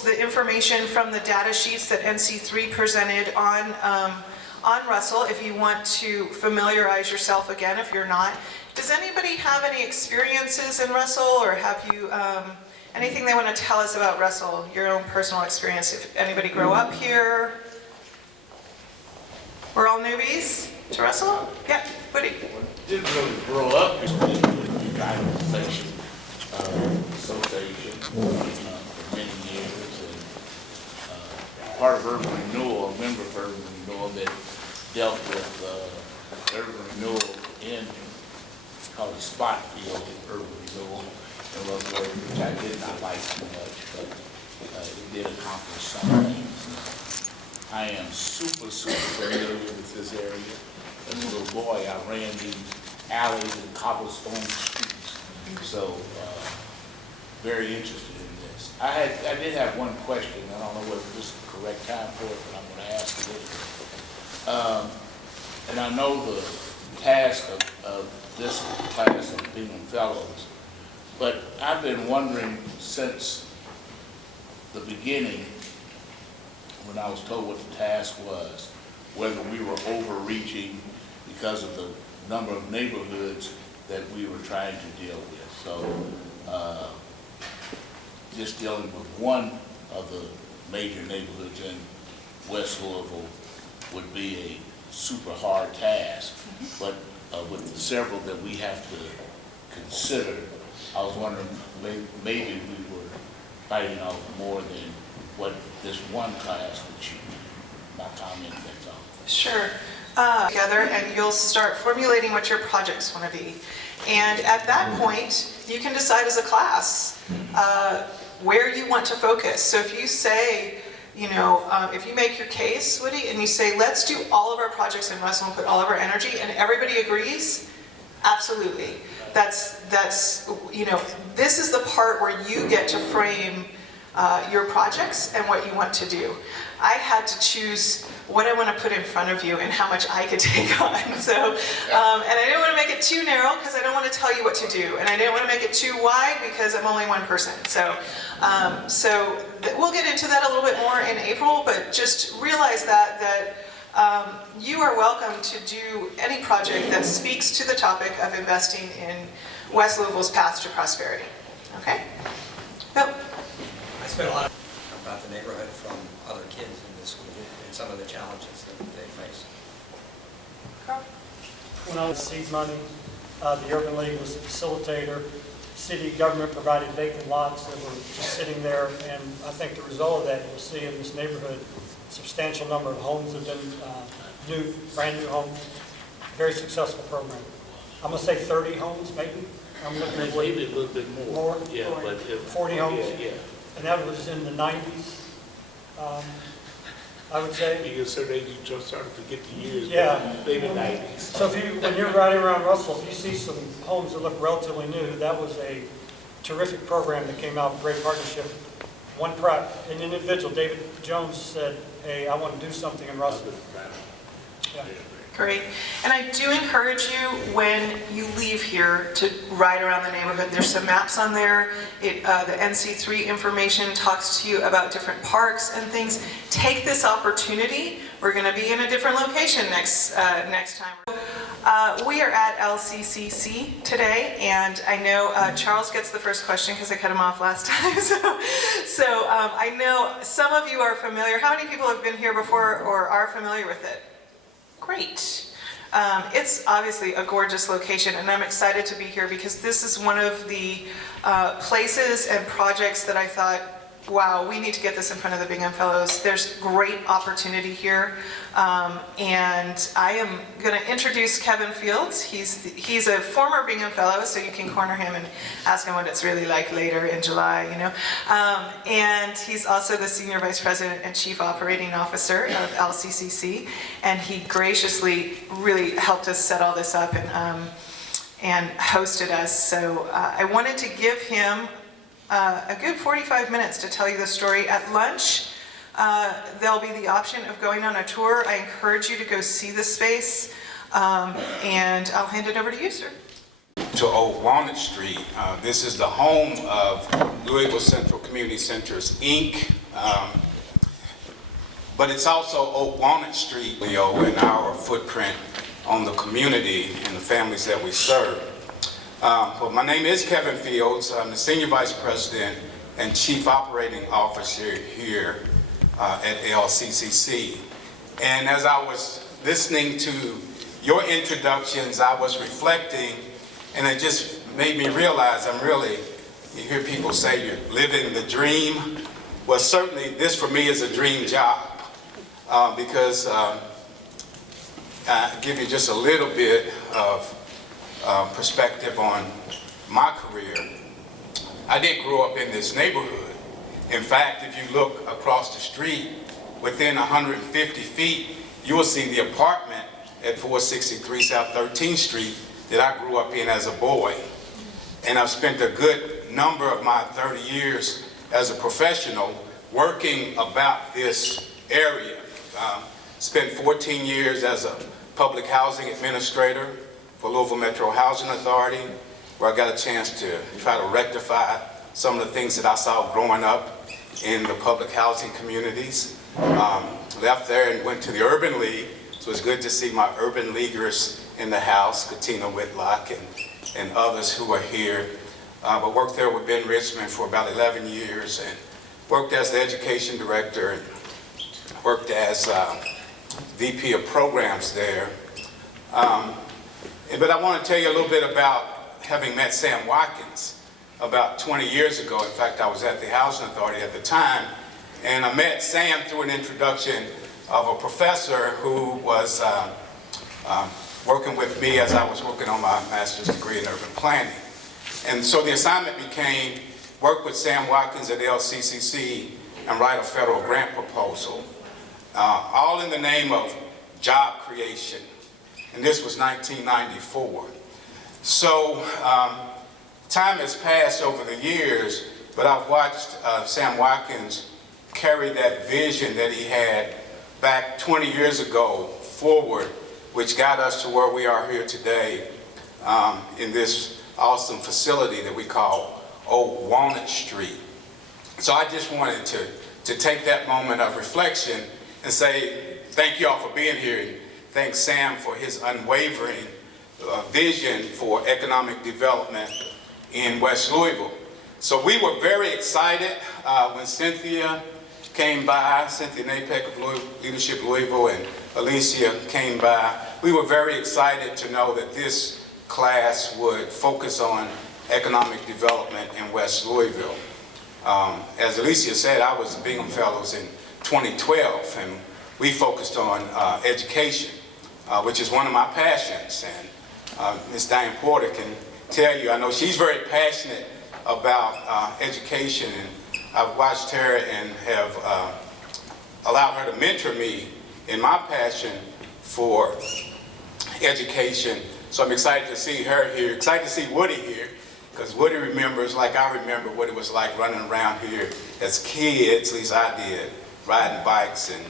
the information from the data sheets that NC3 presented on Russell if you want to familiarize yourself again if you're not. Does anybody have any experiences in Russell, or have you anything they want to tell us about Russell, your own personal experience? If anybody grow up here? We're all newbies to Russell? Yeah, Woody. Didn't really grow up in the association for many years, and part of urban renewal, a member of urban renewal that dealt with urban renewal in called spot field urban renewal in Louisville, which I did not like too much, but it did accomplish some things. I am super familiar with this area. As a little boy, I ran these alleys and cobblestone streets, so very interested in this. I did have one question. I don't know whether this is the correct time for it, but I'm going to ask it. And I know the task of this class of Bingham Fellows, but I've been wondering since the beginning, when I was told what the task was, whether we were overreaching because of the number of neighborhoods that we were trying to deal with. So just dealing with one of the major neighborhoods in West Louisville would be a super hard task. But with the several that we have to consider, I was wondering maybe we were fighting out more than what this one class would achieve. My comment, that's all. Sure. Together, and you'll start formulating what your projects want to be. And at that point, you can decide as a class where you want to focus. So if you say, you know, if you make your case, Woody, and you say, let's do all of our projects in Russell and put all of our energy, and everybody agrees, absolutely. That's you know, this is the part where you get to frame your projects and what you want to do. I had to choose what I want to put in front of you and how much I could take on. So, and I didn't want to make it too narrow because I don't want to tell you what to do, and I didn't want to make it too wide because I'm only one person. So, we'll get into that a little bit more in April, but just realize that you are welcome to do any project that speaks to the topic of investing in West Louisville's path to prosperity. Okay? Bill? I spent a lot about the neighborhood from other kids in the school and some of the challenges that they face. Carl? When I was seed money, the Urban League was the facilitator. City government provided vacant lots that were just sitting there, and I think the result of that, you'll see in this neighborhood, a substantial number of homes have been brand new homes. Very successful program. I'm going to say 30 homes, maybe. I'm looking at Maybe a little bit more. Yeah, 40, but 40 homes. Yeah. And that was in the 90s, I would say. You're so age you just started to get the years. Yeah. Maybe 90s. So when you're riding around Russell, if you see some homes that look relatively new, that was a terrific program that came out, great partnership. An individual, David Jones, said, hey, I want to do something in Russell. Yeah. Great. And I do encourage you, when you leave here, to ride around the neighborhood. There's some maps on there. The NC3 information talks to you about different parks and things. Take this opportunity. We're going to be in a different location next time. We are at LCCC today, and I know Charles gets the first question because I cut him off last time. So I know some of you are familiar. How many people have been here before or are familiar with it? Great. It's obviously a gorgeous location, and I'm excited to be here because this is one of the places and projects that I thought, wow, we need to get this in front of the Bingham Fellows. There's great opportunity here, and I am going to introduce Kevin Fields. He's a former Bingham Fellow, so you can corner him and ask him what it's really like later in July, you know. And he's also the Senior Vice President and Chief Operating Officer of LCCC, and he graciously really helped us set all this up and hosted us. So I wanted to give him a good 45 minutes to tell you the story. At lunch, there'll be the option of going on a tour. I encourage you to go see the space, and I'll hand it over to you, sir. To Old Walnut Street. This is the home of Louisville Central Community Centers, Inc. But it's also Old Walnut Street, Leo, and our footprint on the community and the families that we serve. Well, my name is Kevin Fields. I'm the Senior Vice President and Chief Operating Officer here at LCCC. And as I was listening to your introductions, I was reflecting, and it just made me realize you hear people say you're living the dream. Well, certainly this for me is a dream job because I'll give you just a little bit of perspective on my career. I did grow up in this neighborhood. In fact, if you look across the street, within 150 feet, you will see the apartment at 463 South 13th Street that I grew up in as a boy. And I've spent a good number of my 30 years as a professional working about this area. Spent 14 years as a public housing administrator for Louisville Metro Housing Authority, where I got a chance to try to rectify some of the things that I saw growing up in the public housing communities. Left there and went to the Urban League, so it's good to see my Urban Leaguers in the house, Katina Whitlock and others who are here. But worked there with Ben Richmond for about 11 years and worked as the education director and worked as VP of programs there. But I want to tell you a little bit about having met Sam Watkins about 20 years ago. In fact, I was at the Housing Authority at the time, and I met Sam through an introduction of a professor who was working with me as I was working on my master's degree in urban planning. And so the assignment became work with Sam Watkins at LCCC and write a federal grant proposal, all in the name of job creation. And this was 1994. So time has passed over the years, but I've watched Sam Watkins carry that vision that he had back 20 years ago forward, which got us to where we are here today in this awesome facility that we call Old Walnut Street. So I just wanted to take that moment of reflection and say thank you all for being here, and thank Sam for his unwavering vision for economic development in West Louisville. So we were very excited when Cynthia came by, Cynthia Napek of Leadership Louisville, and Alicia came by. We were very excited to know that this class would focus on economic development in West Louisville. As Alicia said, I was the Bingham Fellows in 2012, and we focused on education, which is one of my passions. And Ms. Diane Porter can tell you, I know she's very passionate about education, and I've watched her and have allowed her to mentor me in my passion for education. So I'm excited to see her here, excited to see Woody here, because Woody remembers, like I remember, what it was like running around here as kids, at least I did, riding bikes and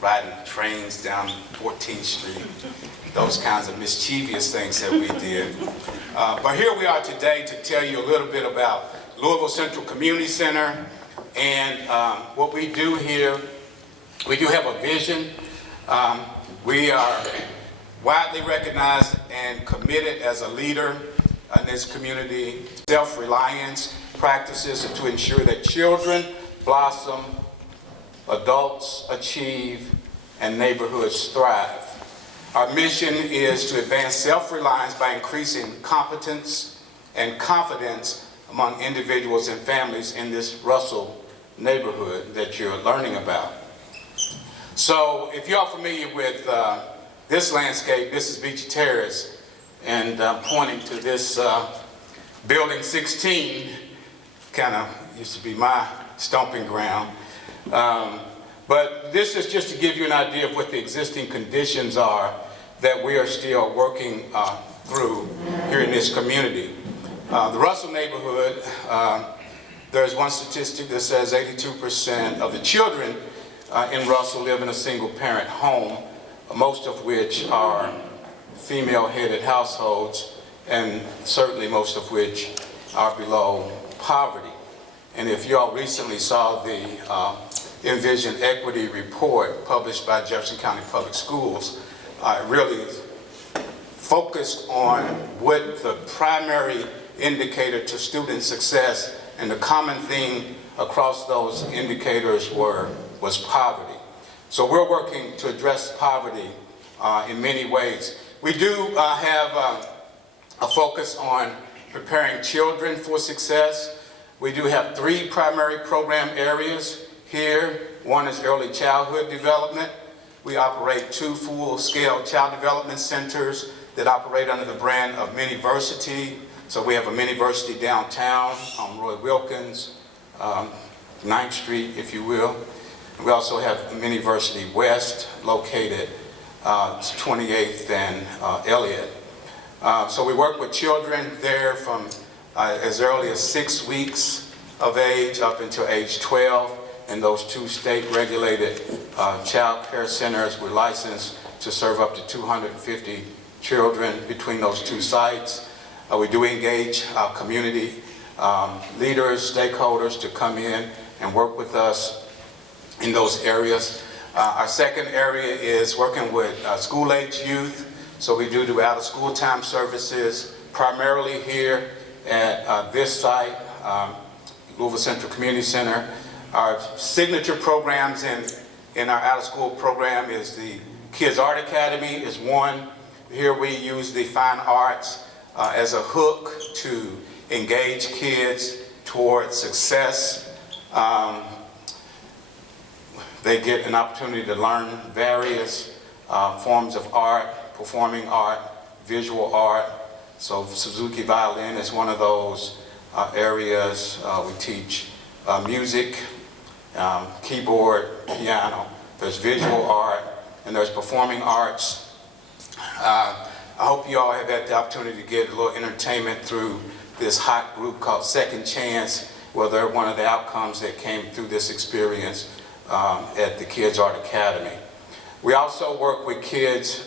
riding trains down 14th Street, those kinds of mischievous things that we did. But here we are today to tell you a little bit about Louisville Central Community Center and what we do here. We do have a vision. We are widely recognized and committed as a leader in this community. Self-reliance practices to ensure that children blossom, adults achieve, and neighborhoods thrive. Our mission is to advance self-reliance by increasing competence and confidence among individuals and families in this Russell neighborhood that you're learning about. So if you're familiar with this landscape, this is Beachy Terrace, and pointing to this building 16, kind of used to be my stomping ground. But this is just to give you an idea of what the existing conditions are that we are still working through here in this community. The Russell neighborhood, there's one statistic that says 82% of the children in Russell live in a single parent home, most of which are female-headed households, and certainly most of which are below poverty. And if you all recently saw the Envision Equity Report published by Jefferson County Public Schools, really focused on what the primary indicator to student success, and the common theme across those indicators was poverty. So we're working to address poverty in many ways. We do have a focus on preparing children for success. We do have 3 primary program areas here. One is early childhood development. We operate 2 full-scale child development centers that operate under the brand of Miniversity. So we have a Miniversity downtown on Roy Wilkins, 9th Street, if you will. We also have Miniversity West, located 28th and Elliott. So we work with children there from as early as 6 weeks of age up until age 12. In those 2 state-regulated child care centers, we're licensed to serve up to 250 children between those 2 sites. We do engage community leaders, stakeholders to come in and work with us in those areas. Our second area is working with school-age youth. So we do out-of-school time services, primarily here at this site, Louisville Central Community Center. Our signature programs in our out-of-school program is the Kids Art Academy is one. Here we use the fine arts as a hook to engage kids toward success. They get an opportunity to learn various forms of art, performing art, visual art. So Suzuki violin is one of those areas. We teach music, keyboard, piano. There's visual art, and there's performing arts. I hope you all have had the opportunity to get a little entertainment through this hot group called Second Chance. Well, they're one of the outcomes that came through this experience at the Kids Art Academy. We also work with kids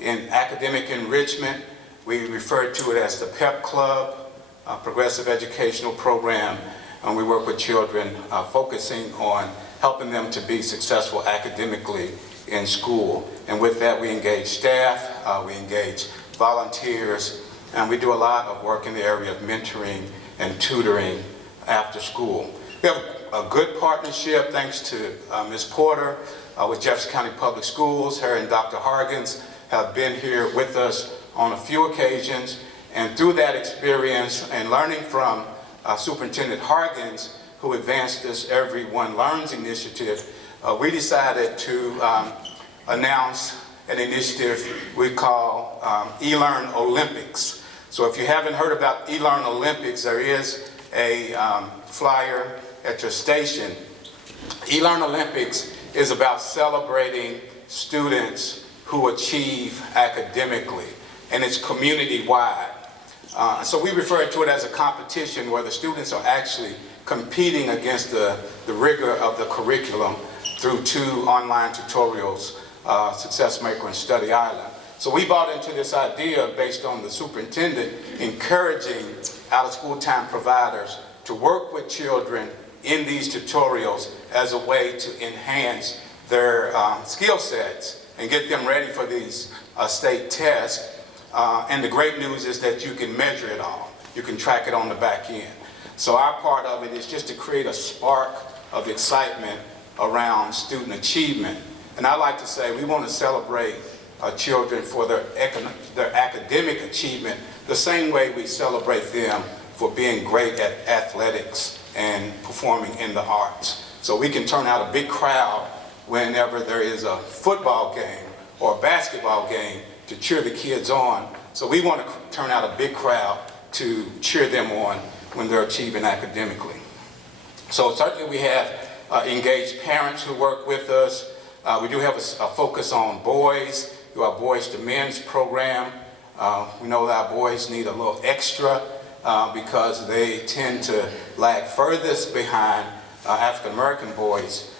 in academic enrichment. We refer to it as the PEP Club, Progressive Educational Program, and we work with children focusing on helping them to be successful academically in school. And with that, we engage staff, we engage volunteers, and we do a lot of work in the area of mentoring and tutoring after school. We have a good partnership, thanks to Ms. Porter, with Jefferson County Public Schools. Her and Dr. Hargens have been here with us on a few occasions, and through that experience and learning from Superintendent Hargens, who advanced this Everyone Learns initiative, we decided to announce an initiative we call eLearn Olympics. So if you haven't heard about eLearn Olympics, there is a flyer at your station. eLearn Olympics is about celebrating students who achieve academically, and it's community-wide. So we refer to it as a competition where the students are actually competing against the rigor of the curriculum through 2 online tutorials, Success Maker and Study Island. So we bought into this idea based on the superintendent encouraging out-of-school time providers to work with children in these tutorials as a way to enhance their skill sets and get them ready for these state tests. And the great news is that you can measure it all. You can track it on the back end. So our part of it is just to create a spark of excitement around student achievement. And I like to say we want to celebrate children for their academic achievement the same way we celebrate them for being great at athletics and performing in the arts. So we can turn out a big crowd whenever there is a football game or a basketball game to cheer the kids on. So we want to turn out a big crowd to cheer them on when they're achieving academically. So certainly we have engaged parents who work with us. We do have a focus on boys through our Boys to Men's program. We know that our boys need a little extra because they tend to lag furthest behind African American boys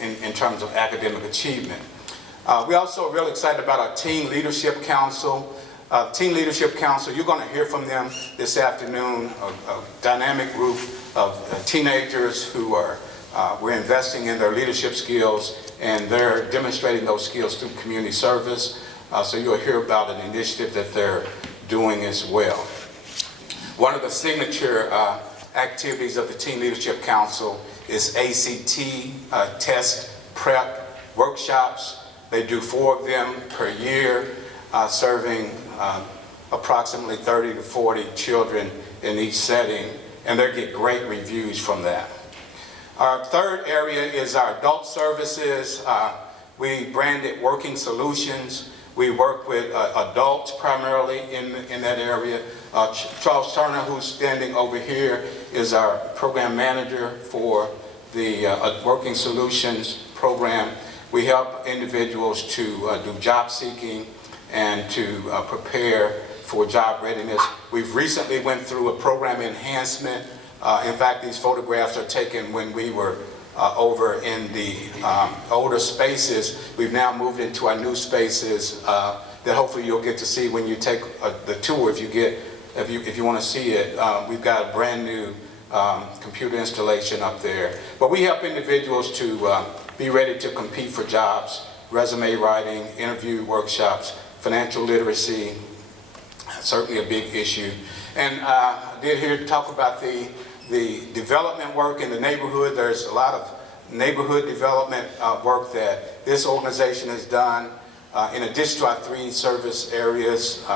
in terms of academic achievement. We also are really excited about our Teen Leadership Council. Teen Leadership Council, you're going to hear from them this afternoon, a dynamic group teenagers who are, we're investing in their leadership skills, and they're demonstrating those skills through community service. So you'll hear about an initiative that they're doing as well. One of the signature activities of the Teen Leadership Council is ACT test prep workshops. They do 4 of them per year, serving approximately 30 to 40 children in each setting, and they get great reviews from that. Our third area is our adult services. We brand it Working Solutions. We work with adults primarily in that area. Charles Turner, who's standing over here, is our program manager for the Working Solutions program. We help individuals to do job seeking and to prepare for job readiness. We've recently went through a program enhancement. In fact, these photographs are taken when we were over in the older spaces. We've now moved into our new spaces that hopefully you'll get to see when you take the tour. If you want to see it, we've got a brand new computer installation up there. But we help individuals to be ready to compete for jobs, resume writing, interview workshops, financial literacy, certainly a big issue. And I did hear talk about the development work in the neighborhood. There's a lot of neighborhood development work that this organization has done. In addition to our 3 service areas,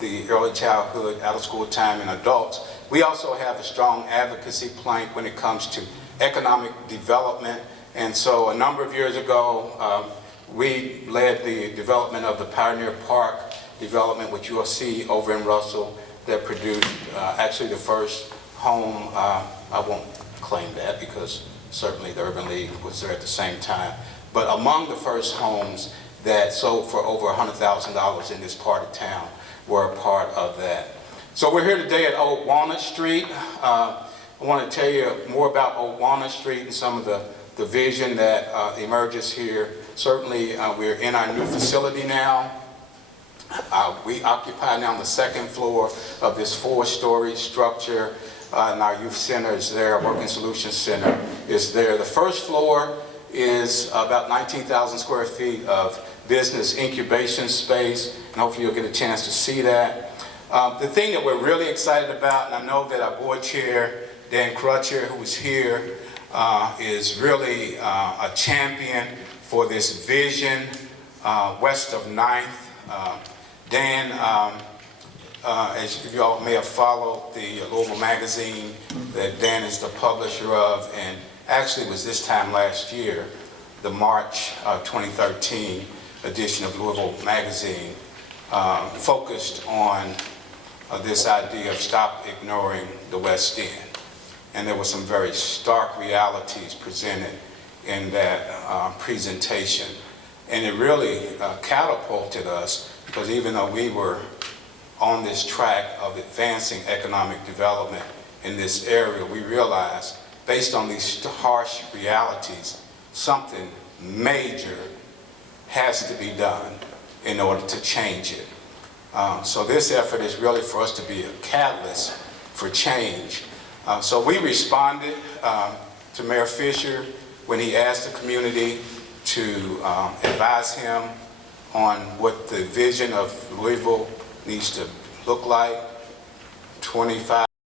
the early childhood, out of school time, and adults, we also have a strong advocacy plank when it comes to economic development. And so a number of years ago, we led the development of the Pioneer Park development, which you'll see over in Russell, that produced actually the first home. I won't claim that because certainly the Urban League was there at the same time, but among the first homes that sold for over $100,000 in this part of town were a part of that. So we're here today at Old Walnut Street. I want to tell you more about Old Walnut Street and some of the vision that emerges here. Certainly we're in our new facility now. We occupy now the 2nd floor of this 4-story structure, and our youth center is there, our Working Solutions Center is there. The 1st floor is about 19,000 square feet of business incubation space, and hopefully you'll get a chance to see that. The thing that we're really excited about, and I know that our board chair, Dan Crutcher, who's here, is really a champion for this vision west of 9th. Dan, as you all may have followed the Louisville magazine that Dan is the publisher of, and actually was this time last year, the March 2013 edition of Louisville magazine, focused on this idea of stop ignoring the West End. And there were some very stark realities presented in that presentation. And it really catapulted us, because even though we were on this track of advancing economic development in this area, we realized, based on these harsh realities, something major has to be done in order to change it. So this effort is really for us to be a catalyst for change. So we responded to Mayor Fisher when he asked the community to advise him on what the vision of Louisville needs to look like 25